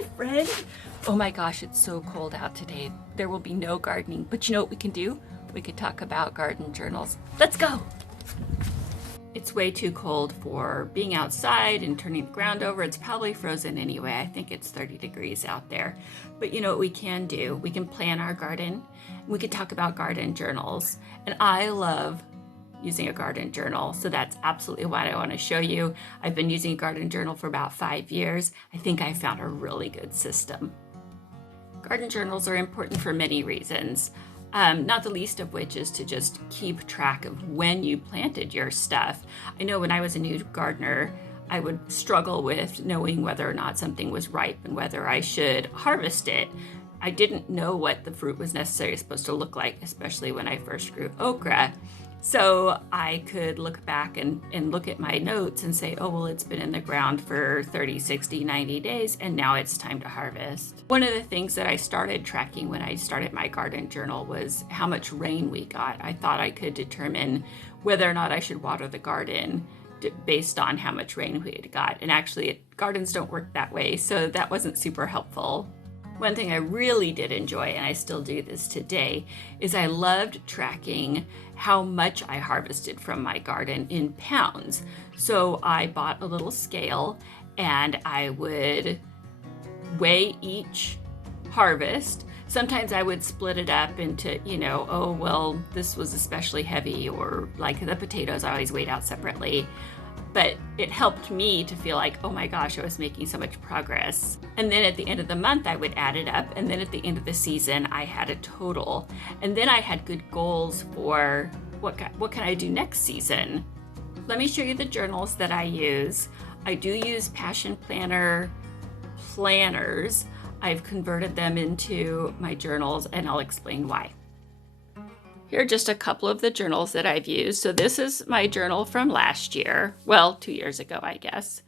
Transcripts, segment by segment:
Hi, friend. Oh my gosh, it's so cold out today. There will be no gardening, but you know what we can do? We could talk about garden journals. Let's go. It's way too cold for being outside and turning the ground over. It's probably frozen anyway. I think it's 30 degrees out there. But you know what we can do? We can plan our garden. We could talk about garden journals. And I love using a garden journal. So that's absolutely what I want to show you. I've been using a garden journal for about 5 years. I think I found a really good system. Garden journals are important for many reasons, not the least of which is to just keep track of when you planted your stuff. I know when I was a new gardener, I would struggle with knowing whether or not something was ripe and whether I should harvest it. I didn't know what the fruit was necessarily supposed to look like, especially when I first grew okra. So I could look back and look at my notes and say, oh, well, it's been in the ground for 30, 60, 90 days, and now it's time to harvest. One of the things that I started tracking when I started my garden journal was how much rain we got. I thought I could determine whether or not I should water the garden based on how much rain we had got. And actually, gardens don't work that way, so that wasn't super helpful. One thing I really did enjoy, and I still do this today, is I loved tracking how much I harvested from my garden in pounds. So I bought a little scale and I would weigh each harvest. Sometimes I would split it up into, oh, well, this was especially heavy, or like the potatoes, I always weighed out separately. But it helped me to feel like, oh my gosh, I was making so much progress. And then at the end of the month, I would add it up. And then at the end of the season, I had a total. And then I had good goals for what can I do next season? Let me show you the journals that I use. I do use Passion Planner planners. I've converted them into my journals, and I'll explain why. Here are just a couple of the journals that I've used. So this is my journal from last year. Well, 2 years ago, I guess.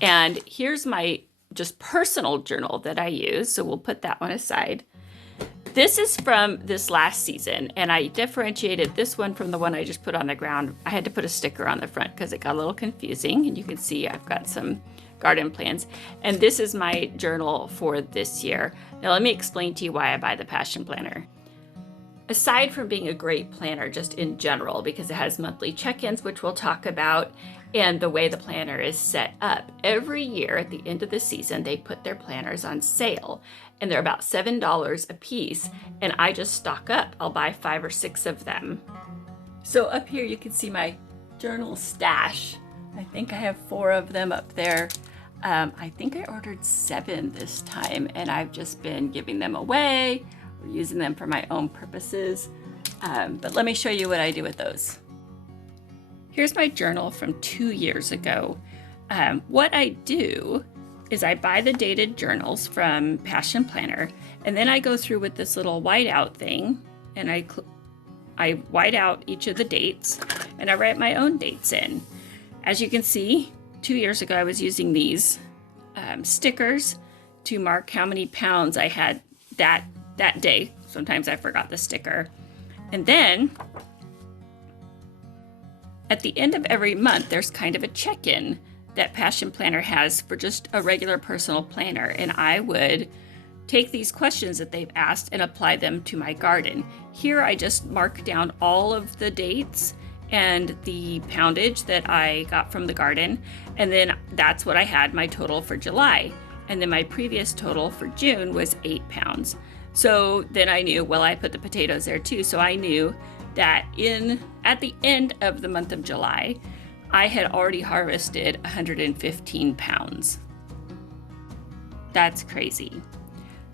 And here's my just personal journal that I use. So we'll put that one aside. This is from this last season, and I differentiated this one from the one I just put on the ground. I had to put a sticker on the front because it got a little confusing, and you can see I've got some garden plans. And this is my journal for this year. Now let me explain to you why I buy the Passion Planner. Aside from being a great planner just in general, because it has monthly check-ins, which we'll talk about, and the way the planner is set up, every year at the end of the season, they put their planners on sale, and they're about $7 a piece, and I just stock up. I'll buy 5 or 6 of them. So up here you can see my journal stash. I think I have 4 of them up there. I think I ordered 7 this time, and I've just been giving them away, using them for my own purposes. But let me show you what I do with those. Here's my journal from 2 years ago. What I do is I buy the dated journals from Passion Planner, and then I go through with this little whiteout thing, and I white out each of the dates, and I write my own dates in. As you can see, 2 years ago I was using these stickers to mark how many pounds I had that day. Sometimes I forgot the sticker. And then at the end of every month, there's kind of a check-in that Passion Planner has for just a regular personal planner. And I would take these questions that they've asked and apply them to my garden. Here I just mark down all of the dates and the poundage that I got from the garden. And then that's what I had my total for July. And then my previous total for June was 8 pounds. So then I knew, well, I put the potatoes there too. So I knew that at the end of the month of July, I had already harvested 115 pounds. That's crazy.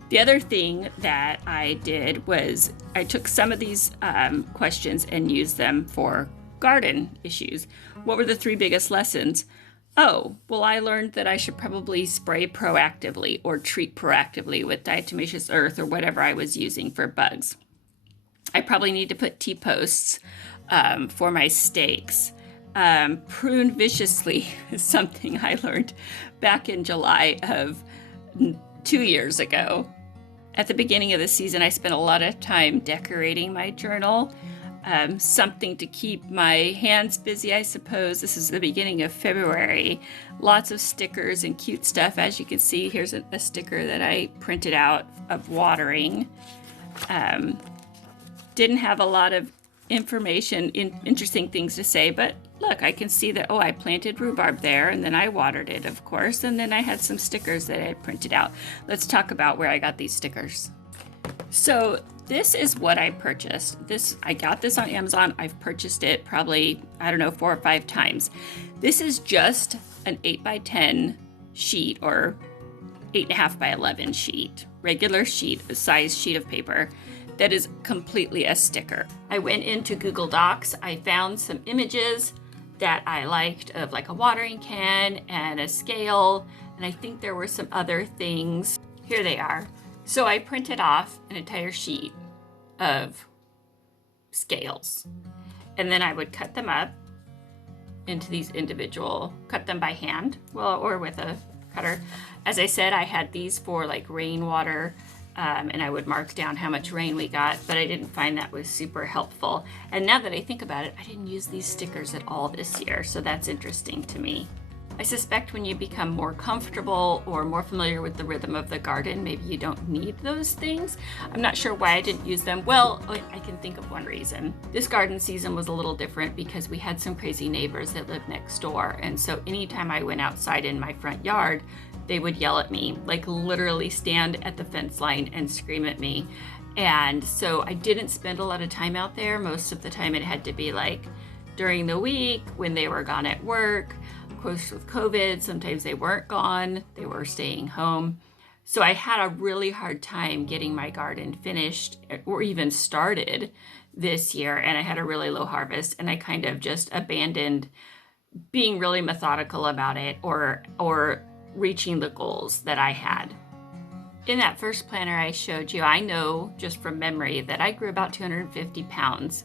The other thing that I did was I took some of these questions and used them for garden issues. What were the 3 biggest lessons? Oh, well, I learned that I should probably spray proactively or treat proactively with diatomaceous earth or whatever I was using for bugs. I probably need to put T-posts for my stakes. Prune viciously is something I learned back in July of 2 years ago. At the beginning of the season, I spent a lot of time decorating my journal. something to keep my hands busy, I suppose. This is the beginning of February. Lots of stickers and cute stuff. As you can see, here's a sticker that I printed out of watering. Didn't have a lot of information, interesting things to say, but look, I can see that, oh, I planted rhubarb there, and then I watered it, of course, and then I had some stickers that I printed out. Let's talk about where I got these stickers. So this is what I purchased. I got this on Amazon. I've purchased it probably, I don't know, 4 or 5 times. This is just an 8x10 sheet, or 8.5 by 11 sheet, regular sheet, a size sheet of paper that is completely a sticker. I went into Google Docs. I found some images that I liked of like a watering can and a scale, and I think there were some other things. Here they are. So I printed off an entire sheet of scales, and then I would cut them up into these cut them by hand, well, or with a cutter. As I said, I had these for like rainwater, and I would mark down how much rain we got, but I didn't find that was super helpful. And now that I think about it, I didn't use these stickers at all this year, so that's interesting to me. I suspect when you become more comfortable or more familiar with the rhythm of the garden, maybe you don't need those things. I'm not sure why I didn't use them. Well, I can think of one reason. This garden season was a little different because we had some crazy neighbors that lived next door. And so anytime I went outside in my front yard, they would yell at me, like literally stand at the fence line and scream at me. And so I didn't spend a lot of time out there. Most of the time it had to be like during the week when they were gone at work. Of course, with COVID, sometimes they weren't gone, they were staying home. So I had a really hard time getting my garden finished or even started this year, and I had a really low harvest, and I kind of just abandoned being really methodical about it or reaching the goals that I had. In that first planner I showed you, I know just from memory that I grew about 250 pounds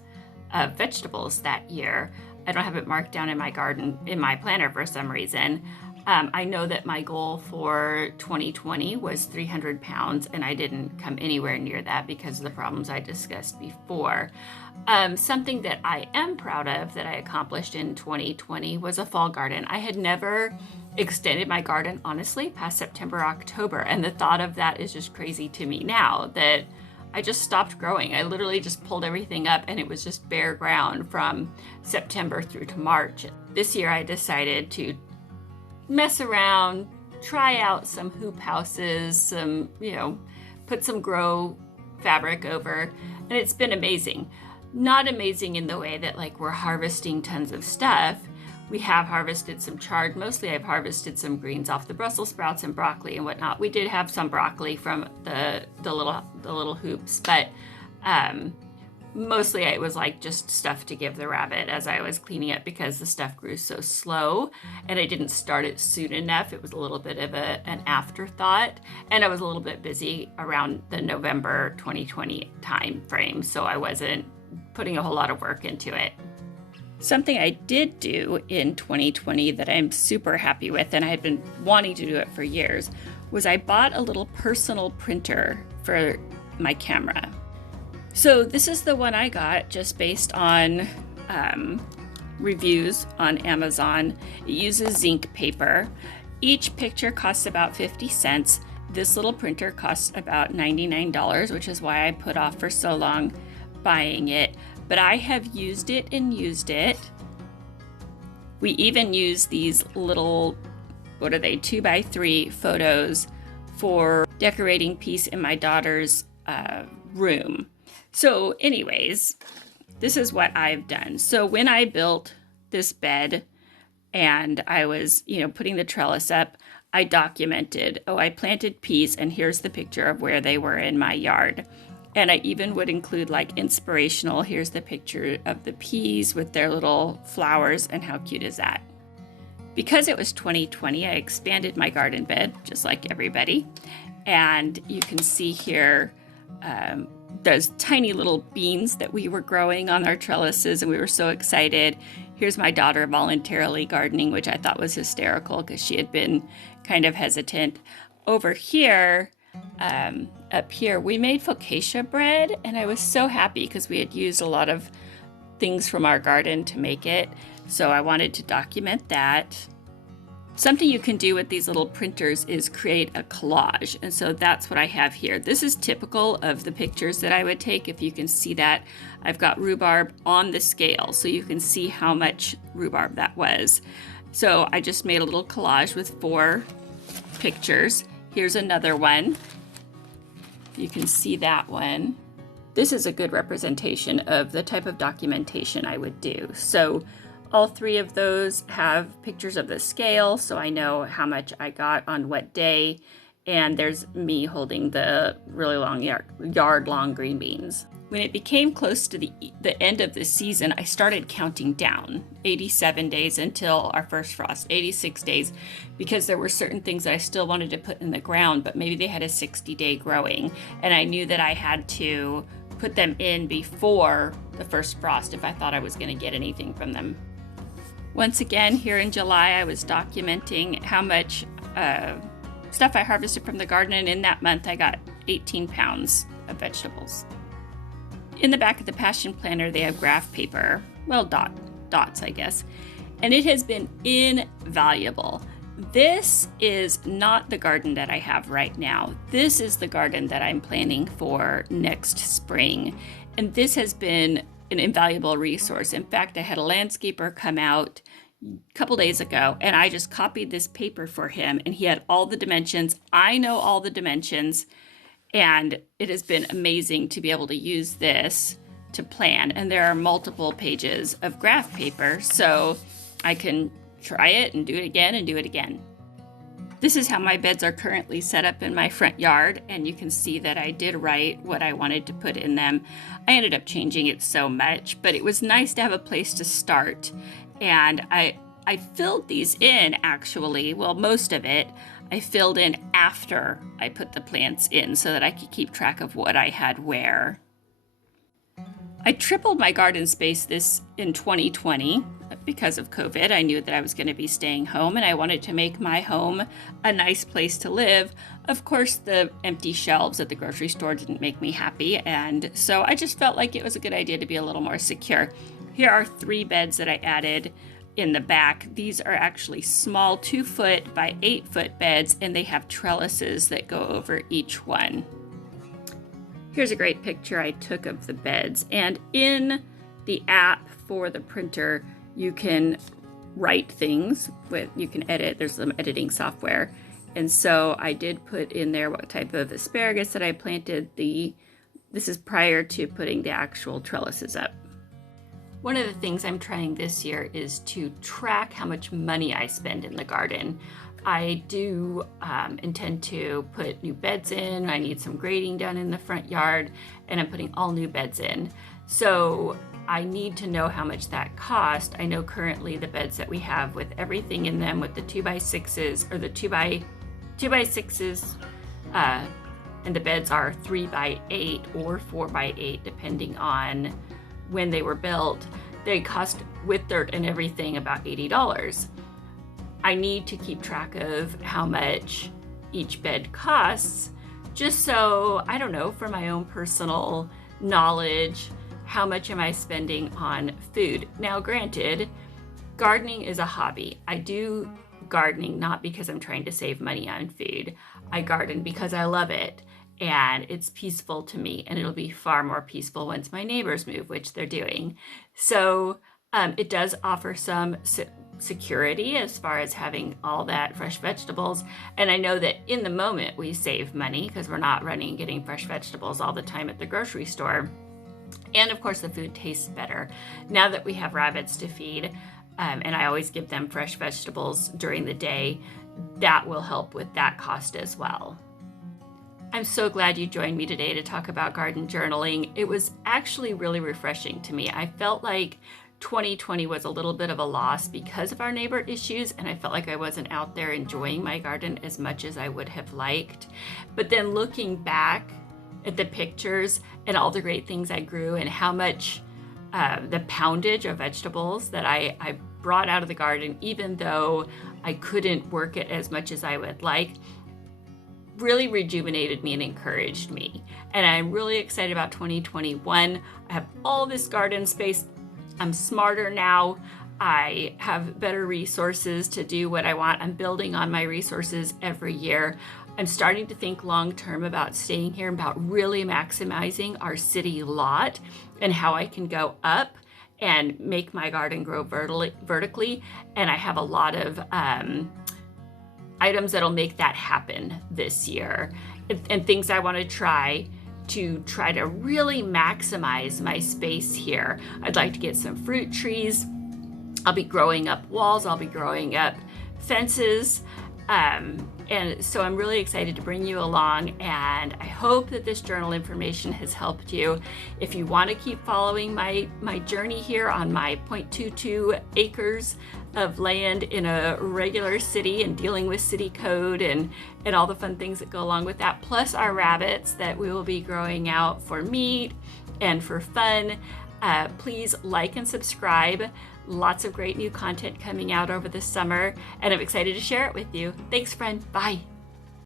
of vegetables that year. I don't have it marked down in my garden, in my planner for some reason. I know that my goal for 2020 was 300 pounds, and I didn't come anywhere near that because of the problems I discussed before. Something that I am proud of that I accomplished in 2020 was a fall garden. I had never extended my garden, honestly, past September, October, and the thought of that is just crazy to me now that I just stopped growing. I literally just pulled everything up and it was just bare ground from September through to March. This year I decided to mess around, try out some hoop houses, put some grow fabric over, and it's been amazing. Not amazing in the way that like we're harvesting tons of stuff. We have harvested some chard. Mostly I've harvested some greens off the Brussels sprouts and broccoli and whatnot. We did have some broccoli from the little hoops, but mostly it was like just stuff to give the rabbit as I was cleaning it because the stuff grew so slow and I didn't start it soon enough. It was a little bit of an afterthought, and I was a little bit busy around the November 2020 time frame, so I wasn't putting a whole lot of work into it. Something I did do in 2020 that I'm super happy with, and I had been wanting to do it for years, was I bought a little personal printer for my camera. So this is the one I got just based on reviews on Amazon. It uses zinc paper. Each picture costs about 50 cents. This little printer costs about $99, which is why I put off for so long buying it. But I have used it and used it. We even use these little, 2x3 photos for decorating piece in my daughter's room. So anyways, this is what I've done. So when I built this bed and I was, putting the trellis up, I documented, I planted peas and here's the picture of where they were in my yard. And I even would include like inspirational, here's the picture of the peas with their little flowers, and how cute is that? Because it was 2020, I expanded my garden bed, just like everybody. And you can see here those tiny little beans that we were growing on our trellises, and we were so excited. Here's my daughter voluntarily gardening, which I thought was hysterical because she had been kind of hesitant. Over here, up here, we made focaccia bread, and I was so happy because we had used a lot of things from our garden to make it. So I wanted to document that. Something you can do with these little printers is create a collage. And so that's what I have here. This is typical of the pictures that I would take. If you can see that, I've got rhubarb on the scale, so you can see how much rhubarb that was. So I just made a little collage with 4 pictures. Here's another one. You can see that one. This is a good representation of the type of documentation I would do. So all 3 of those have pictures of the scale, so I know how much I got on what day. And there's me holding the really long yard-long green beans. When it became close to the end of the season, I started counting down 87 days until our first frost, 86 days, because there were certain things that I still wanted to put in the ground, but maybe they had a 60-day growing. And I knew that I had to put them in before the first frost if I thought I was going to get anything from them. Once again, here in July, I was documenting how much stuff I harvested from the garden, and in that month, I got 18 pounds of vegetables. In the back of the Passion Planner, they have graph paper, well, dots, I guess, and it has been invaluable. This is not the garden that I have right now. This is the garden that I'm planning for next spring, and this has been an invaluable resource. In fact, I had a landscaper come out a couple days ago, and I just copied this paper for him, and he had all the dimensions. I know all the dimensions, and it has been amazing to be able to use this to plan. And there are multiple pages of graph paper, so I can try it and do it again and do it again. This is how my beds are currently set up in my front yard, and you can see that I did write what I wanted to put in them. I ended up changing it so much, but it was nice to have a place to start. And I filled these in, actually, well, most of it, I filled in after I put the plants in so that I could keep track of what I had where. I tripled my garden space this in 2020 because of COVID. I knew that I was going to be staying home, and I wanted to make my home a nice place to live. Of course, the empty shelves at the grocery store didn't make me happy, and so I just felt like it was a good idea to be a little more secure. Here are 3 beds that I added in the back. These are actually small 2-foot by 8-foot beds, and they have trellises that go over each one. Here's a great picture I took of the beds, and in the app for the printer, you can write things you can edit. There's some editing software. And so I did put in there what type of asparagus that I planted. This is prior to putting the actual trellises up. One of the things I'm trying this year is to track how much money I spend in the garden. I do intend to put new beds in. I need some grading done in the front yard, and I'm putting all new beds in. So I need to know how much that cost. I know currently the beds that we have with everything in them, with the 2x6s or the 2x6s, and the beds are 3x8 or 4x8, depending on when they were built. They cost, with dirt and everything, about $80. I need to keep track of how much each bed costs, just so, I don't know, for my own personal knowledge, how much am I spending on food? Now, granted, gardening is a hobby. I do gardening not because I'm trying to save money on food. I garden because I love it, and it's peaceful to me, and it'll be far more peaceful once my neighbors move, which they're doing. So it does offer some security as far as having all that fresh vegetables. And I know that in the moment we save money because we're not running and getting fresh vegetables all the time at the grocery store. And of course the food tastes better now that we have rabbits to feed. And I always give them fresh vegetables during the day. That will help with that cost as well. I'm so glad you joined me today to talk about garden journaling. It was actually really refreshing to me. I felt like 2020 was a little bit of a loss because of our neighbor issues, and I felt like I wasn't out there enjoying my garden as much as I would have liked. But then looking back at the pictures and all the great things I grew and how much the poundage of vegetables that I brought out of the garden, even though I couldn't work it as much as I would like, really rejuvenated me and encouraged me. And I'm really excited about 2021. I have all this garden space. I'm smarter now. I have better resources to do what I want. I'm building on my resources every year. I'm starting to think long term about staying here, about really maximizing our city lot and how I can go up and make my garden grow vertically. And I have a lot of items that'll make that happen this year, and things I want to try to really maximize my space here. I'd like to get some fruit trees. I'll be growing up walls. I'll be growing up fences. And so I'm really excited to bring you along, and I hope that this journal information has helped you. If you want to keep following my journey here on my 0.22 acres of land in a regular city and dealing with city code and all the fun things that go along with that, plus our rabbits that we will be growing out for meat and for fun, please like and subscribe. Lots of great new content coming out over the summer, and I'm excited to share it with you. Thanks, friend. Bye.